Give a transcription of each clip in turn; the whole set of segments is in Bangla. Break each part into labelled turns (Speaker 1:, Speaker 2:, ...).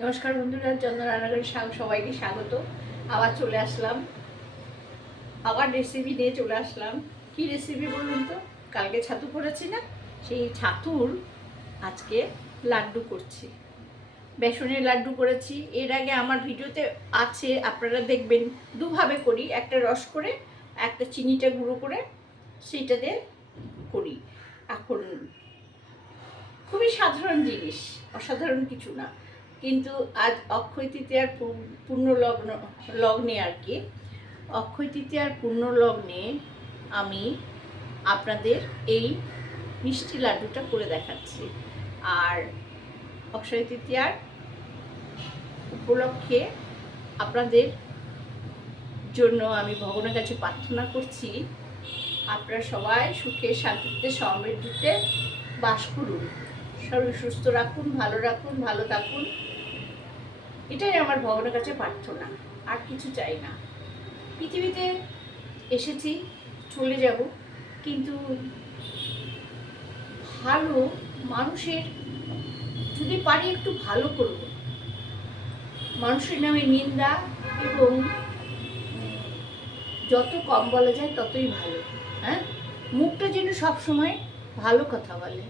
Speaker 1: নমস্কার বন্ধুরা চন্দ্র রান্নাঘরের স্বাগ- সবাইকে স্বাগত। আবার চলে আসলাম। আবার রেসিপি নিয়ে চলে আসলাম। কি রেসিপি বলুন তো? কালকে ছাতু করেছি না? সেই ছাতুর আজকে লাড্ডু করছি। বেসনের লাড্ডু করেছি। এর আগে আমার ভিডিওতে আছে, আপনারা দেখবেন, দুভাবে করি। একটা রস করে, একটা চিনিটা গুঁড়ো করে, সেইটা দিয়ে করি। এখন খুবই সাধারণ জিনিস, অসাধারণ কিছু না। কিন্তু আজ অক্ষয় তৃতীয়ার পূর্ণ লগ্ন লগ্নে আর কি। অক্ষয় তৃতীয়ার পূর্ণ লগ্নে আমি আপনাদের এই মিষ্টি লাড্ডুটা করে দেখাচ্ছি। আর অক্ষয় তৃতীয়ার উপলক্ষে আপনাদের জন্য আমি ভগবানের কাছে প্রার্থনা করছি, আপনারা সবাই সুখে শান্তিতে সমৃদ্ধিতে বাস করুন। শরীর সুস্থ রাখুন, ভালো রাখুন, ভালো থাকুন। এটাই আমার ভগবানের কাছে প্রার্থনা। আর কিছু চাই না। পৃথিবীতে এসেছি, চলে যাব, কিন্তু ভালো মানুষের, যদি পারি একটু ভালো করব। মানুষের নামে নিন্দা এবং যত কম বলা যায় ততই ভালো হ্যাঁ? মুখটা যেন সবসময় ভালো কথা বলে।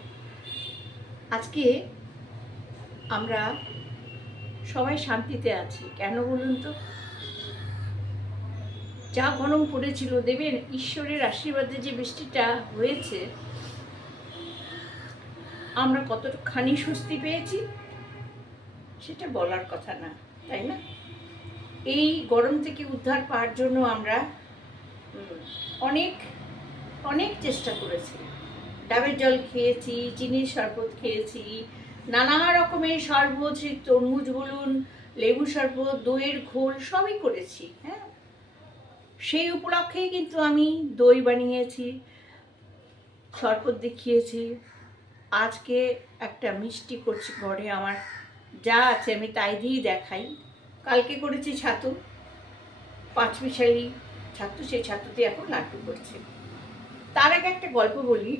Speaker 1: আজকে আমরা সবাই শান্তিতে আছি। কেন বলুন তো? যা গরম পড়েছিল, দেবেন ঈশ্বরের আশীর্বাদে যে বৃষ্টিটা হয়েছে, আমরা কতখানি স্বস্তি পেয়েছি, সেটা বলার কথা না, তাই না? এই গরম থেকে উদ্ধার পাওয়ার জন্য আমরা অনেক অনেক চেষ্টা করেছি। ডাবের জল খেয়েছি, চিনির শরবত খেয়েছি নানা রকমের শরবত সেই তরমুজ বলুন, লেবু শরবত, দইয়ের ঘোল সবই করেছি হ্যাঁ? সেই উপলক্ষেই কিন্তু আমি দই বানিয়েছি, শরবত দেখিয়েছি। আজকে একটা মিষ্টি করছি ঘরে আমার, যা আছে আমি তাই দিয়েই দেখাই। কালকে করেছি ছাতু পাঁচ মিশালি ছাতু, সেই ছাতুতে এখন লাড্ডু করছে। তার আগে একটা গল্প বলি।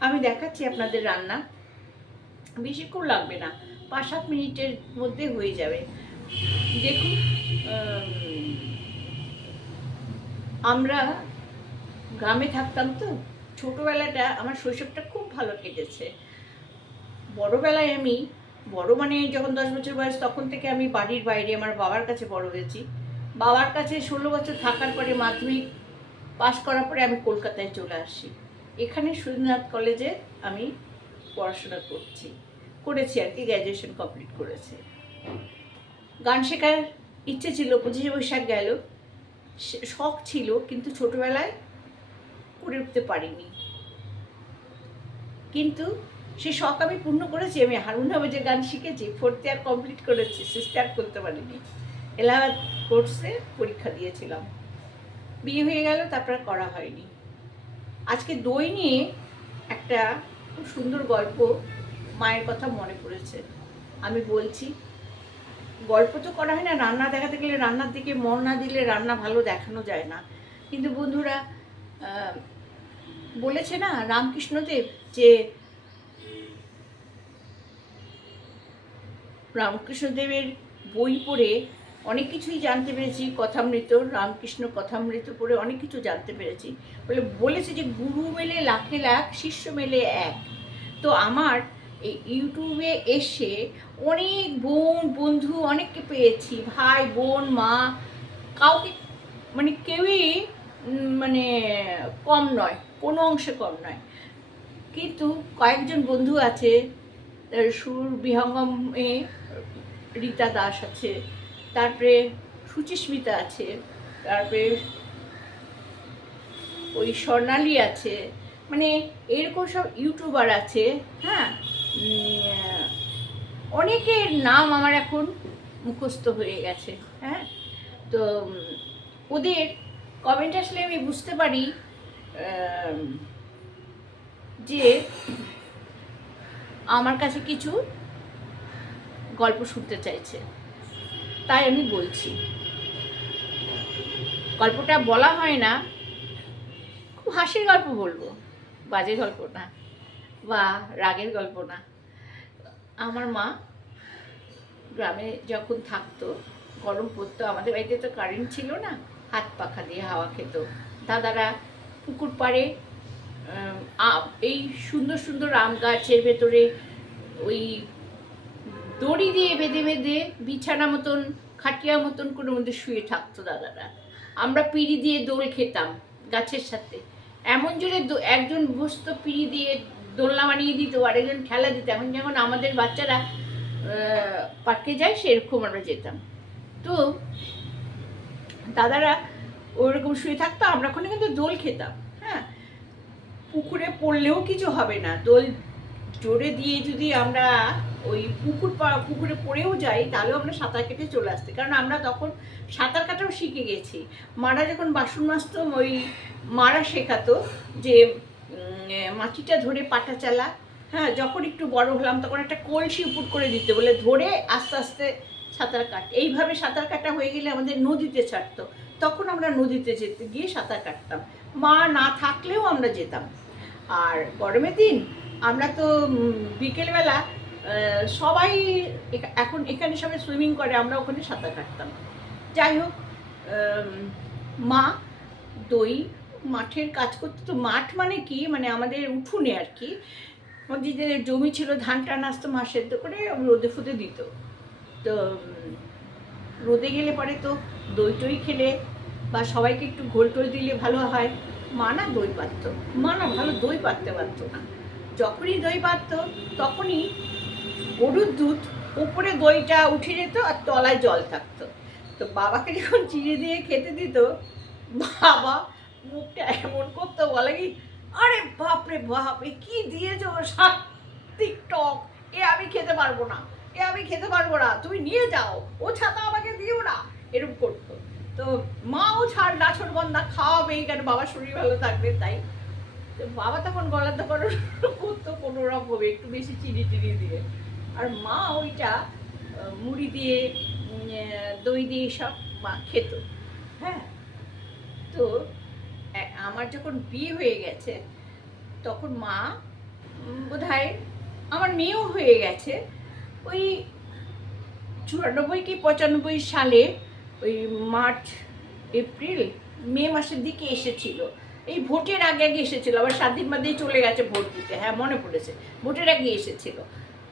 Speaker 1: আমি দেখাচ্ছি আপনাদের রান্না। বেশিক্ষণ লাগবে না পাঁচ সাত মিনিটের মধ্যে হয়ে যাবে। দেখুন আমরা গ্রামে থাকতাম তো, ছোটোবেলাটা আমার শৈশবটা খুব ভালো কেটেছে। বড়োবেলায় আমি, বড় মানে যখন দশ বছর বয়স, তখন থেকে আমি বাড়ির বাইরে আমার বাবার কাছে বড় হয়েছি। বাবার কাছে ষোলো বছর থাকার পরে মাধ্যমিক পাশ করার পরে আমি কলকাতায় চলে আসি। এখানে সুরেন্দ্রনাথ কলেজে আমি পড়াশোনা করছি। করেছি আর কি গ্র্যাজুয়েশন কমপ্লিট করেছে। গান শেখার ইচ্ছে ছিল, পঁচিশে বৈশাখ গেল। শখ ছিল, কিন্তু ছোটবেলায় করে উঠতে পারিনি। কিন্তু সে শখ আমি পূর্ণ করেছি, আমি হারমোনিয়ামে যে গান শিখেছি ফোর্থ ইয়ার কমপ্লিট করেছি সিক্সথ ইয়ার করতে পারিনি। এলাহাবাদ কোর্সে পরীক্ষা দিয়েছিলাম। বিয়ে হয়ে গেল, তারপর করা হয়নি। আজকে দই নিয়ে একটা খুব সুন্দর গল্প মায়ের কথা মনে পড়েছে। আমি বলছি, গল্প তো করা হয় না, রান্না দেখাতে গেলে রান্নার দিকে মন না দিলে রান্না ভালো দেখানো যায় না। কিন্তু বন্ধুরা বলেছে না রামকৃষ্ণদেব যে, রামকৃষ্ণদেবের বই পড়ে অনেক কিছুই জানতে পেরেছি, কথামৃত, রামকৃষ্ণ কথামৃত পড়ে অনেক কিছু জানতে পেরেছি। বলে, বলেছে যে, গুরু মেলে লাখে লাখ, শিষ্য মেলে এক। তো আমার এই ইউটিউবে এসে অনেক বোন, বন্ধু অনেককে পেয়েছি। ভাই, বোন, মা, কাউকে মানে কেউই মানে কম নয়, কোনো অংশে কম নয়। কিন্তু কয়েকজন বন্ধু আছে সুর বিহঙ্গমে রীতা দাস আছে, তারপরে সুচিস্মিতা আছে, তারপরে ওই স্বর্ণালী আছে মানে এরকম সব ইউটিউবার আছে হ্যাঁ? অনেকের নাম আমার এখন মুখস্থ হয়ে গেছে হ্যাঁ? তো ওদের কমেন্ট আসলে আমি বুঝতে পারি যে আমার কাছে কিছু গল্প শুনতে চাইছে। তাই আমি বলছি, গল্পটা বলা হয় না, খুব হাসির গল্প বলব, বাজে গল্প না। বা রাগের গল্প না। আমার মা গ্রামে যখন থাকতো, গরম পড়তো, আমাদের বাড়িতে তো কারেন্ট ছিল না, হাত পাখা দিয়ে হাওয়া খেত। দাদারা পুকুর পাড়ে এই সুন্দর সুন্দর আম গাছের ভেতরে ওই দড়ি দিয়ে বেঁধে বেঁধে বিছানা মতন, খাটিয়া মতন করে মধ্যে শুয়ে থাকতো দাদারা। আমরা পিড়ি দিয়ে দোল খেতাম গাছের সাথে। এমন জোরে একজন বসতো পিড়ি দিয়ে দোলনা বানিয়ে দিত আরেকজন খেলা দিত। এখন যেমন আমাদের বাচ্চারা পার্কে যায়, সেরকম আমরা যেতাম। তো দাদারা ওরকম শুয়ে থাকতো, আমরা ওখানে কিন্তু দোল খেতাম হ্যাঁ? পুকুরে পড়লেও কিছু হবে না। দোল জোরে দিয়ে যদি আমরা ওই পুকুর পুকুরে পড়েও যাই, তাহলেও আমরা সাঁতার কেটে চলে আসতে। কারণ আমরা তখন সাঁতার কাটাও শিখে গেছি। মারা যখন বাসন মাজতো ওই মারা শেখাতো যে মাটিটা ধরে পাটা চালা। হ্যাঁ যখন একটু বড় হলাম তখন একটা কলসি উপর করে দিতে বলে ধরে আস্তে আস্তে সাঁতার কাট। এইভাবে সাঁতার কাটা হয়ে গেলে আমাদের নদীতে ছাড়তো। তখন আমরা নদীতে যেতে গিয়ে সাঁতার কাটতাম। মা না থাকলেও আমরা যেতাম। আর গরমের দিন আমরা তো বিকেলবেলা সবাই এখন এখানে সবাই সুইমিং করে, আমরা ওখানে সাঁতার কাটতাম। যাই হোক মা, দই মাঠের কাজ করতে তো মাঠ মানে কি? মানে আমাদের উঠোনে আর কি। আমাদের জমি ছিল, ধান টান আসতো মা সেদ্ধ করে রোদে ফুদে দিত। তো, রোদে গেলে পরে তো দই টই খেলে বা সবাইকে একটু ঘোল টোল দিলে ভালো হয়। মা না দই পারতো মা না ভালো দই পারতে পারতো না। যখনই দই পারতো তখনই গরুর দুধ উপরে দইটা উঠে যেত আর তলায় জল থাকতো। তো বাবাকে যখন চিড়ে দিয়ে খেতে দিত, বাবা মুখটা এমন করতো বলে কি? আরে বাপরে বাপ, এ কি দিয়েছ সাত্বিক টক? এ আমি খেতে পারব না, এ আমি খেতে পারব না, তুমি নিয়ে যাও, ও ছাতা আমাকে দিও না। এরকম করতো। তো মাও ছাড় নাছর বন্ধা খাওয়াবেই কেন বাবার শরীর ভালো থাকবে, তাই। তো বাবা তখন গলার তো করতো কোনো রকমে একটু বেশি চিনি টিনি দিয়ে। আর মা ওইটা মুড়ি দিয়ে দই দিয়ে সব মা খেত। হ্যাঁ? তো আমার যখন বিয়ে হয়ে গেছে, তখন মা বোধ আমার মেয়েও হয়ে গেছে। ওই চুরানব্বই কি পঁচানব্বই সালে, ওই মার্চ, এপ্রিল, মে মাসের দিকে এসেছিল। এই ভোটের আগে আগে এসেছিল, আবার সাত দিন বাদেই চলে গেছে ভোট দিতে। হ্যাঁ মনে পড়েছে, ভোটের আগে এসেছিল।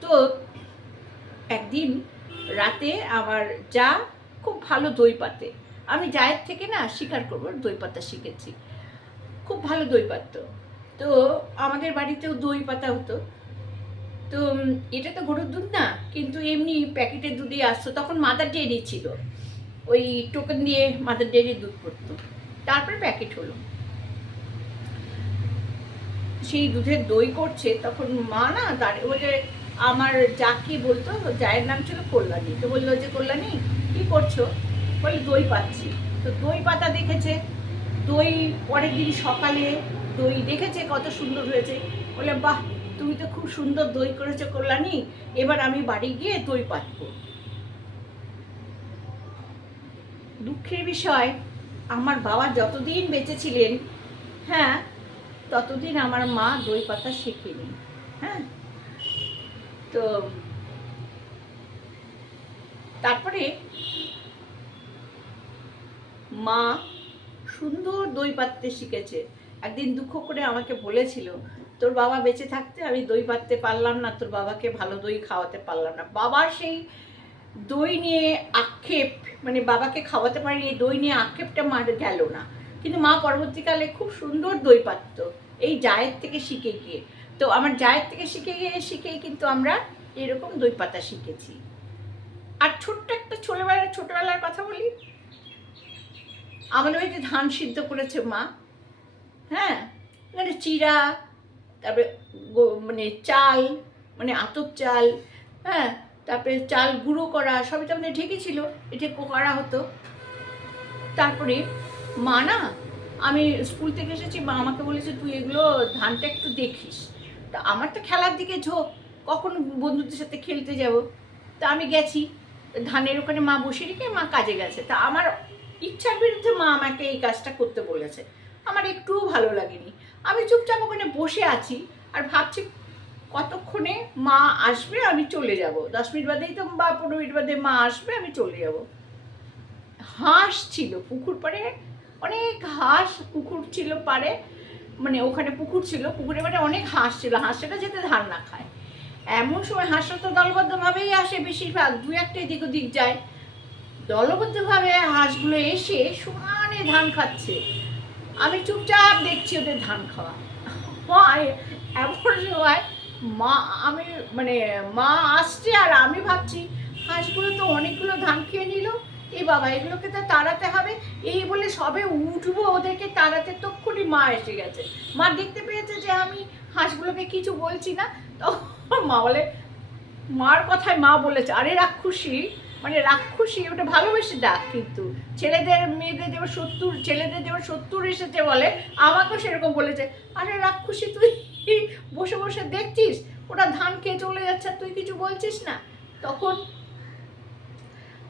Speaker 1: তো একদিন রাতে আমার যা খুব ভালো দই পাতে, আমি জায়ের থেকে না স্বীকার করব, দই পাতা শিখেছি। খুব ভালো দই পাতো তো আমাদের বাড়িতেও দই পাতা হতো। তো এটা তো গরুর দুধ না, কিন্তু এমনি প্যাকেটের দুধই আসতো, তখন মাদার ডেয়ারি ছিল। ওই টোকেন দিয়ে মাদার ডেয়ারি দুধ পড়তো তারপরে প্যাকেট হলো। সেই দুধের দই করছে, তখন মা না ওই যে আমার যাকে বলতো জায়ের নাম ছিল কল্যাণী, তো বলল যে, কল্যাণী, কি করছ? বলে, দই পাচ্ছি। তো দই পাতা দেখেছে দই পরের দিন সকালে দই দেখেছে কত সুন্দর হয়েছে। বলে বাহ, তুমি তো খুব সুন্দর দই করেছ কল্যাণী, এবার আমি বাড়ি গিয়ে দই পাতবো দুঃখের বিষয়, আমার বাবা যতদিন বেঁচে ছিলেন হ্যাঁ ততদিন আমার মা দই পাতা শেখেনি হ্যাঁ। তো তারপরে মা সুন্দর দই পাততে শিখেছে। একদিন দুঃখ করে আমাকে বলেছিল, তোর বাবা বেঁচে থাকতে আমি দই পাততে পারলাম না, তোর বাবাকে ভালো দই খাওয়াতে পারলাম না। বাবার সেই দই নিয়ে আক্ষেপ মানে বাবাকে খাওয়াতে পারিনি, এই দই নিয়ে আক্ষেপটা মার গেল না। কিন্তু মা পরবর্তীকালে খুব সুন্দর দই পাততো, এই জায়ের থেকে শিখে গিয়ে। তো আমার জায়ের থেকে শিখে গিয়ে, শিখেই কিন্তু আমরা এরকম দই পাতা শিখেছি। আর ছোট্ট একটা ছোটবেলার ছোটবেলার কথা বলি আমাদের বাড়িতে ধান সিদ্ধ করেছে মা। হ্যাঁ? মানে চিরা, তারপরে মানে চাল মানে আতপ চাল হ্যাঁ? তারপরে চাল গুঁড়ো করা, সবই তো আমাদের ঢেকেছিল এটা করা হতো। তারপরে মা না, আমি স্কুল থেকে এসেছি, মা আমাকে বলেছে, তুই এগুলো ধানটা একটু দেখিস। তা আমার তো খেলার দিকে ঝোঁক, কখন বন্ধুদের সাথে খেলতে যাব? তা আমি গেছি, ধানের ওখানে মা বসে রেখে মা কাজে গেছে। তা আমার ইচ্ছার বিরুদ্ধে মা আমাকে এই কাজটা করতে বলেছে। আমার একটুও ভালো লাগেনি। আমি চুপচাপ ওখানে বসে আছি আর ভাবছি কতক্ষণে মা আসবে, আমি চলে যাব। দশ মিনিট বাদেই তো বা পনেরো মিনিট বাদে মা আসবে, আমি চলে যাব। হাঁস ছিল পুকুর পাড়ে, অনেক হাঁস পুকুর ছিল পাড়ে মানে ওখানে পুকুর ছিল, পুকুরে মানে অনেক হাঁস ছিল। হাঁসটা যেতে ধান না খায়। এমন সময় হাঁসটা তো দলবদ্ধভাবেই আসে, বেশিরভাগ দু একটা এদিক ওদিক যায়। দলবদ্ধভাবে হাঁসগুলো এসে সমানে ধান খাচ্ছে। আমি চুপচাপ দেখছি ওদের ধান খাওয়া। এমন সময় মা, আমি মানে মা আসছে আর আমি ভাবছি, হাঁসগুলো তো অনেকগুলো ধান খেয়ে নিল এই বাবা, এগুলোকে তো তাড়াতে হবে। এই বলে সবে উঠবো ওদেরকে তাড়াতে, তক্ষুনি মা এসে গেছে। মা দেখতে পেয়েছে যে আমি হাঁসগুলোকে কিছু বলছি না, তখন মা বলে, মার কথায় মা বলেছে, আরে রাক্ষুসী মানে রাক্ষসী, ওটা ভালোবেসে ডাক কিন্তু। ছেলেদের, মেয়েদের যেমন সত্তর, ছেলেদের যেমন সত্তর এসেছে বলে আমাকেও সেরকম বলেছে। আরে রাক্ষসী, তুই বসে বসে দেখছিস? ওটা ধান খেয়ে চলে যাচ্ছে তুই কিছু বলছিস না? তখন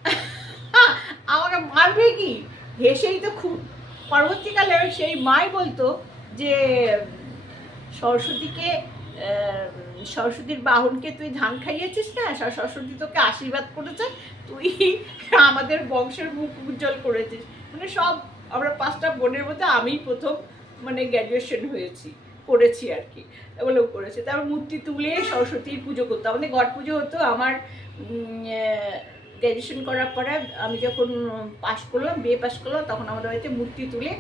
Speaker 1: আমাকে মারবে কি? হেসেই তো খুব, পরবর্তীকালে সেই মাই বলতো যে, সরস্বতীকে সরস্বতীর বাহনকে তুই ধান খাইয়েছিস না? সর- সরস্বতী তোকে আশীর্বাদ করেছে, তুই আমাদের বংশের মুখ উজ্জ্বল করেছিস। মানে সব আমরা পাঁচটা বোনের মধ্যে আমি প্রথম মানে গ্র্যাজুয়েশন হয়েছি, করেছি আর কি বলেও করেছে। তারপর মূর্তি তুলে সরস্বতীর পুজো করতো আমাদের ঘট পুজো হতো আমার গ্র্যাজুয়েশন করার পরে আমি যখন পাশ করলাম বিয়ে পাশ করলাম, তখন আমাদের বাড়িতে মূর্তি তুলে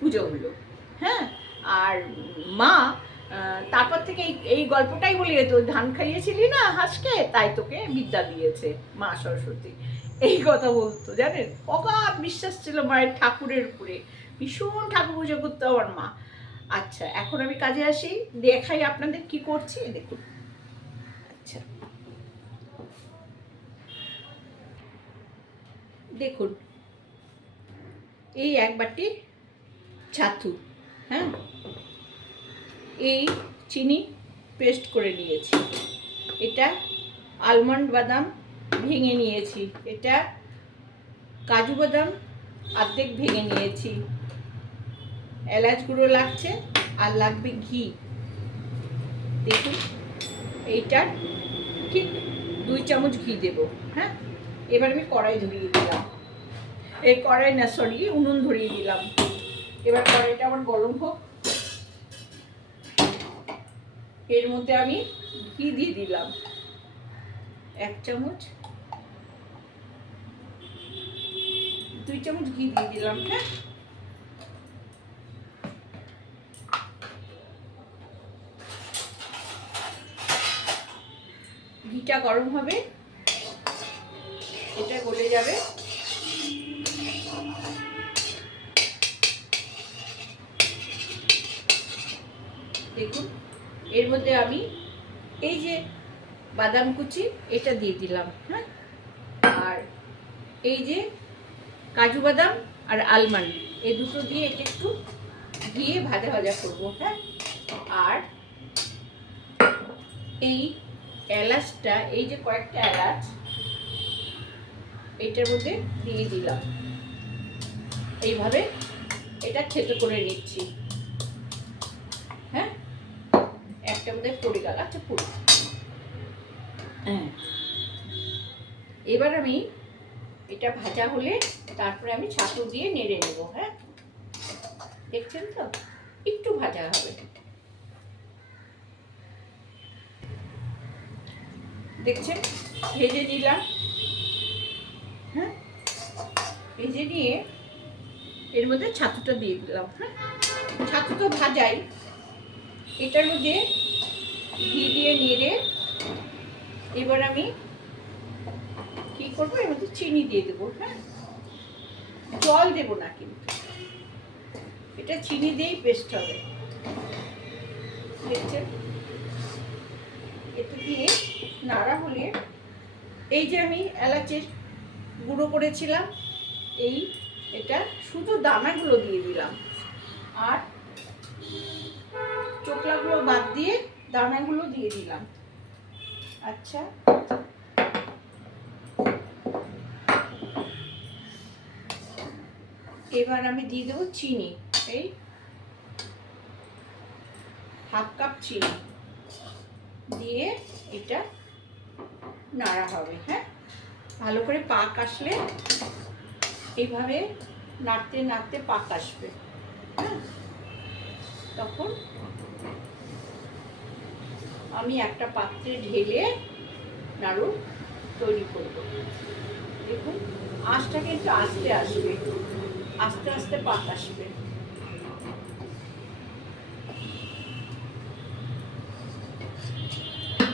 Speaker 1: পুজো হলো। হ্যাঁ? আর মা তারপর থেকে এই এই গল্পটাই বলি তো ধান খাইয়েছিলি না হাঁসকে, তাই তোকে বিদ্যা দিয়েছে মা সরস্বতী। এই কথা বলতো, জানেন? অগাধ বিশ্বাস ছিল মায়ের ঠাকুরের উপরে। ভীষণ ঠাকুর পুজো করতো আমার মা। আচ্ছা এখন আমি কাজে আসি, দেখাই আপনাদের কি করছি, দেখুন। আচ্ছা। দেখুন, এই এক বাটি ছাতু হ্যাঁ? এই চিনি পেস্ট করে নিয়েছি। এটা আলমন্ড বাদাম ভেঙে নিয়েছি। এটা কাজু বাদাম অর্ধেক ভেঙে নিয়েছি। এলাচ গুঁড়ো লাগছে আর লাগবে ঘি। দেখুন, এইটার ঠিক দুই চামচ ঘি দেব হ্যাঁ? এবার আমি কড়াই ধরিয়ে দিলাম। এই কড়াই না সরি উনুন ধরিয়ে দিলাম। এবার কড়াইটা আমার গরম হোক। এর মধ্যে আমি ঘি দিয়ে দিলাম। এক চামচ। দুই চামচ ঘি দিয়ে দিলাম হ্যাঁ? ঘিটা গরম হবে। এটা গলে যাবে। এর মধ্যে আমি এই যে বাদাম কুচি, এটা দিয়ে দিলাম হ্যাঁ? আর এই যে কাজু বাদাম আর আলমন্ড এই দুটো দিয়ে এটা একটু দিয়ে ভাজা ভাজা করব হ্যাঁ? আর এই এলাচটা, এই যে কয়েকটা এলাচ, এটার মধ্যে দিয়ে দিলাম। এইভাবে এটা খেতে করে নিচ্ছি। গেল আচ্ছা পড়ে হ্যাঁ। এবার আমি এটা ভাজা হলে তারপরে আমি ছাতু দিয়ে নেড়ে নেব হ্যাঁ? দেখছেন তো? একটু ভাজা হবে। দেখছেন? ভেজে নিলাম। হ্যাঁ? ভেজে নিয়ে এর মধ্যে ছাতুটা দিয়ে দিলাম হ্যাঁ? ছাতু তো ভাজাই। এটার মধ্যে ঘি দিয়ে নেড়ে এবার আমি কি করব? এর মধ্যে চিনি দিয়ে দেবো হ্যাঁ? জল দেবো না কিন্তু। এটা চিনি দিয়েই পেস্ট হবে। দেখছেন এটা দিয়ে নাড়া হলে এই যে আমি এলাচের গুঁড়ো করেছিলাম, এই এটা শুধু দানাগুলো দিয়ে দিলাম। আর চোকলাগুলো বাদ দিয়ে দানাগুলো দিয়ে দিলাম। আচ্ছা। এবার আমি দিয়ে দেবো চিনি। এই হাফ কাপ চিনি। দিয়ে এটা নাড়া হবে হ্যাঁ? ভালো করে পাক আসলে এইভাবে নাড়তে নাড়তে পাক আসবে হ্যাঁ? তখন আমি একটা পাত্রে ঢেলে নাড়ু তৈরি করব। দেখুন আঁচটা কিন্তু আস্তে আসবে, আস্তে আস্তে পাক আসবে।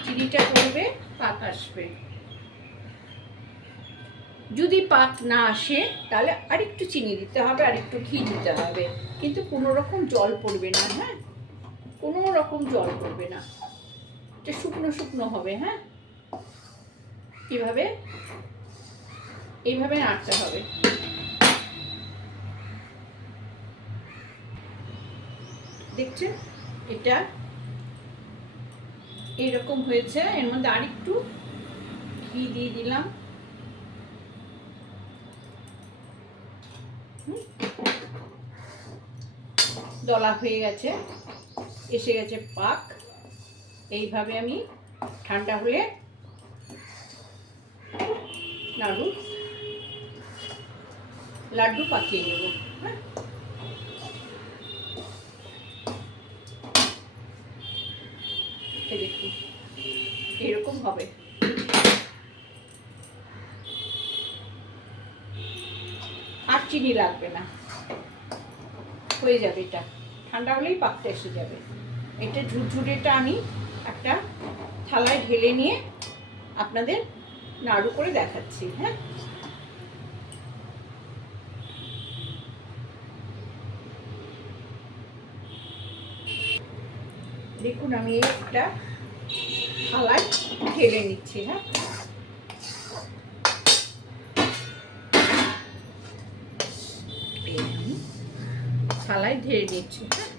Speaker 1: চিনিটা পড়বে পাক আসবে। যদি পাক না আসে, তাহলে আরেকটু চিনি দিতে হবে আর একটু ঘি দিতে হবে। কিন্তু কোনো রকম জল পড়বে না হ্যাঁ? কোনো রকম জল পড়বে না। এটা শুকনো শুকনো হবে হ্যাঁ? এভাবে এইভাবে নাড়তে হবে। দেখছেন? এটা এরকম হয়েছে। এর মধ্যে আরেকটু ঘি দিয়ে দিলাম। দলা হয়ে গেছে, এসে গেছে পাক। এইভাবে আমি ঠান্ডা হলে নাড়ু লাড্ডু পাকিয়ে নেব হ্যাঁ? এরকম হবে। আর চিনি লাগবে না। হয়ে যাবে এটা। ঠান্ডা হলেই পাকটা এসে যাবে। এটা ঝুরঝুরেটা আমি একটা থালায় ঢেলে নিয়ে আপনাদের নাড়ু করে দেখাচ্ছি হ্যাঁ? দেখুন, আমি একটা থালায় ঢেলে নিচ্ছি হ্যাঁ? থালায় ঢেলে নিচ্ছি হ্যাঁ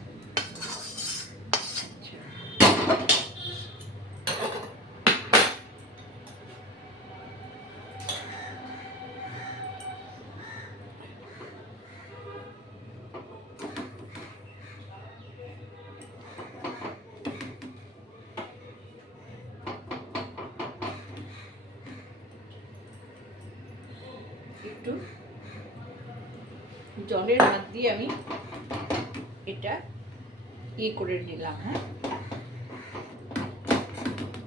Speaker 1: একটু জলের হাত দিয়ে আমি এটা ইয়ে করে নিলাম হ্যাঁ?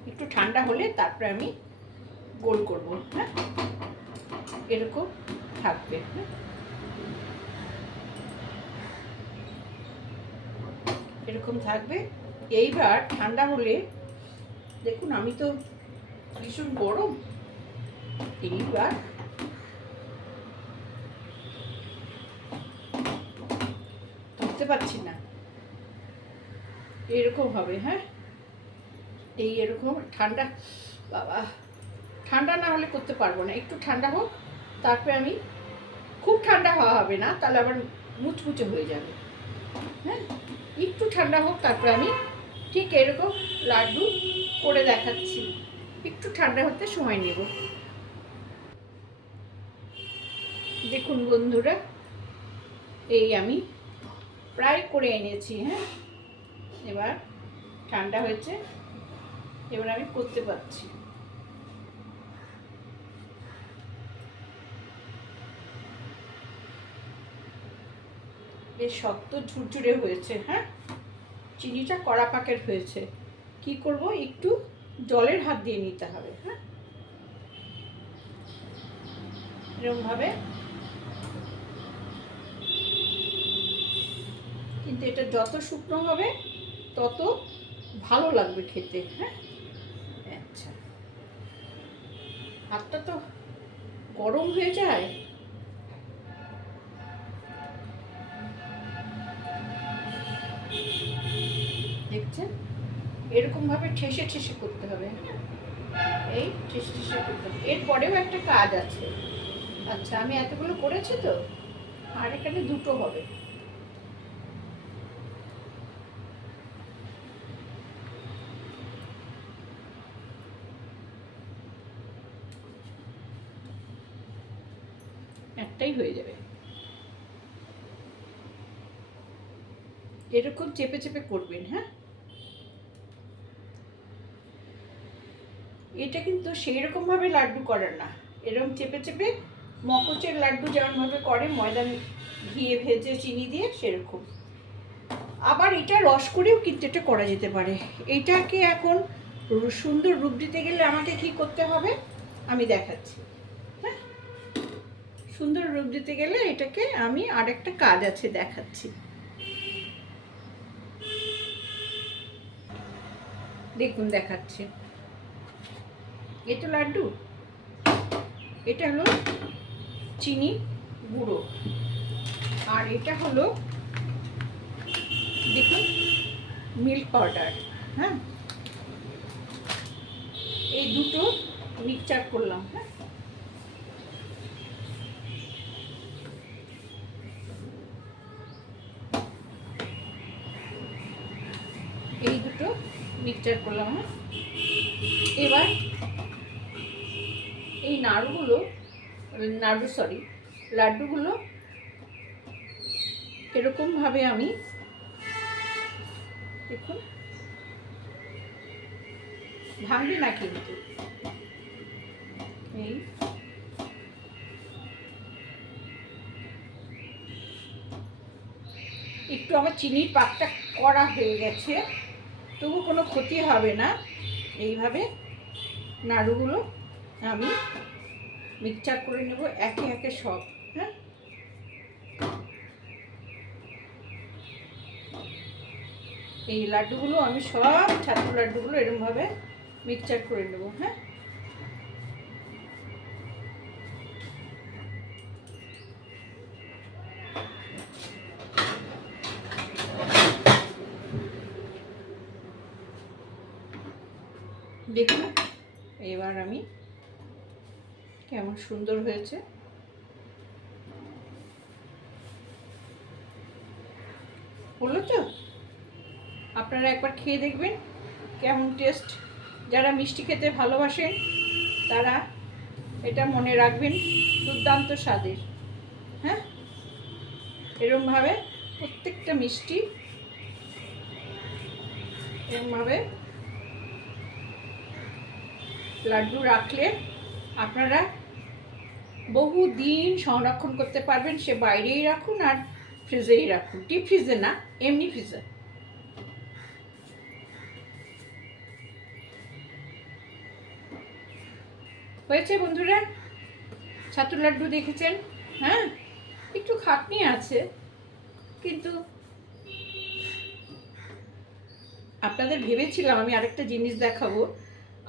Speaker 1: একটু ঠান্ডা হলে তারপরে আমি গোল করব হ্যাঁ? এরকম থাকবে হ্যাঁ? এরকম থাকবে। এইবার ঠান্ডা হলে, দেখুন আমি তো ভীষণ গরম। এইবার ধরতে পারছি না। এরকম হবে হ্যাঁ? এই এরকম ঠান্ডা, বাবা, ঠান্ডা না হলে করতে পারব না। একটু ঠান্ডা হোক, তারপরে আমি, খুব ঠান্ডা হওয়া হবে না, তাহলে আবার মুচমুচে হয়ে যাবে হ্যাঁ? একটু ঠান্ডা হোক, তারপরে আমি ঠিক এরকম লাড্ডু করে দেখাচ্ছি। একটু ঠান্ডা হতে সময় নেব। দেখুন বন্ধুরা, এই আমি প্রায় করে এনেছি হ্যাঁ? এবার ঠান্ডা হয়েছে, এবার আমি করতে পারছি। বেশ শক্ত, ঝুরঝুরে হয়েছে হ্যাঁ? চিনিটা কড়া পাকের হয়েছে। কি করব? একটু জলের হাত দিয়ে নিতে হবে হ্যাঁ? এরকমভাবে কিন্তু এটা যত শুকনো হবে তত ভালো লাগবে খেতে হ্যাঁ? আচ্ছা। হাতটা তো গরম হয়ে যায়। দেখছেন? এরকম ভাবে ঠেসে ঠেসে করতে হবে হ্যাঁ? এই ঠেসে ঠেসে করতে হবে। এরপরেও একটা কাজ আছে। আচ্ছা আমি এতগুলো করেছি তো? আর এখানে দুটো হবে। একটাই হয়ে যাবে। এরকম চেপে চেপে করবেন হ্যাঁ? এটা কিন্তু সেই রকমভাবে লাড্ডু করে না। এরকম চেপে চেপে মকচের লাড্ডু যেমনভাবে করে, ময়দা ঘিয়ে ভেজে চিনি দিয়ে সেরকম। আবার এটা রস করেও কিন্তু এটা করা যেতে পারে। এটাকে এখন সুন্দর রূপ দিতে গেলে আমাকে কি করতে হবে? আমি দেখাচ্ছি। সুন্দর রূপ দিতে গেলে এটাকে আমি আরেকটা কাজ আছে দেখাচ্ছি। দেখুন, দেখাচ্ছি। এ তো লাড্ডু। এটা হলো চিনি গুঁড়ো। আর এটা হলো, দেখুন, মিল্ক পাউডার হ্যাঁ? এই দুটো মিক্সচার করলাম হ্যাঁ এই দুটো মিক্সচার করলাম হ্যাঁ এবার এই নাড়ুগুলো, নাড়ু সরি লাড্ডুগুলো এরকমভাবে আমি দেখুন, ভাঙবে না কিন্তু। এই একটু আমার চিনির পাকটা করা হয়ে গেছে। তবু কোনো ক্ষতি হবে না। এইভাবে নাড়ুগুলো আমি মিক্সচার করে নেব, একে একে সব হ্যাঁ? এই লাড্ডুগুলো আমি সব ছাত্র লাড্ডুগুলো এরমভাবে মিক্সচার করে নেব হ্যাঁ? কেমন সুন্দর হয়েছে। হলো তো? আপনারা একবার খেয়ে দেখবেন কেমন টেস্ট যারা মিষ্টি খেতে ভালোবাসেন, তারা এটা মনে রাখবেন, দুর্দান্ত স্বাদের। হ্যাঁ? এরমভাবে প্রত্যেকটা মিষ্টি এরমভাবে লাড্ডু রাখলে আপনারা বহু দিন সংরক্ষণ করতে পারবেন, সে বাইরেই রাখুন আর ফ্রিজেই রাখুন। ডিপ ফ্রিজে না, এমনি ফ্রিজে। হয়েছে বন্ধুরা? ছাতু লাড্ডু দেখেছেন? হ্যাঁ? একটু খাটনি আছে, কিন্তু আপনাদের ভেবেছিলাম আমি আরেকটা জিনিস দেখাবো।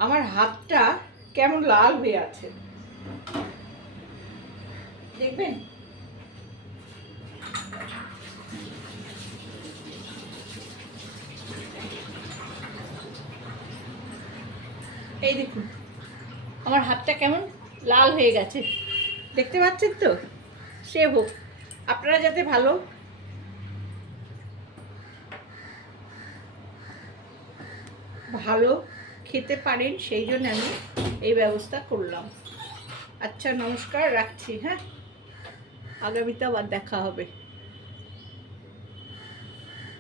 Speaker 1: আমার হাতটা কেমন লাল হয়ে আছে। দেখবেন? এই দেখুন, আমার হাতটা কেমন লাল হয়ে গেছে। দেখতে পাচ্ছেন তো? সে হোক, আপনারা যাতে ভালো ভালো খেতে পারেন, সেই জন্য আমি এই ব্যবস্থা করলাম। আচ্ছা নমস্কার, রাখছি হ্যাঁ? আগামীতে আবার দেখা হবে।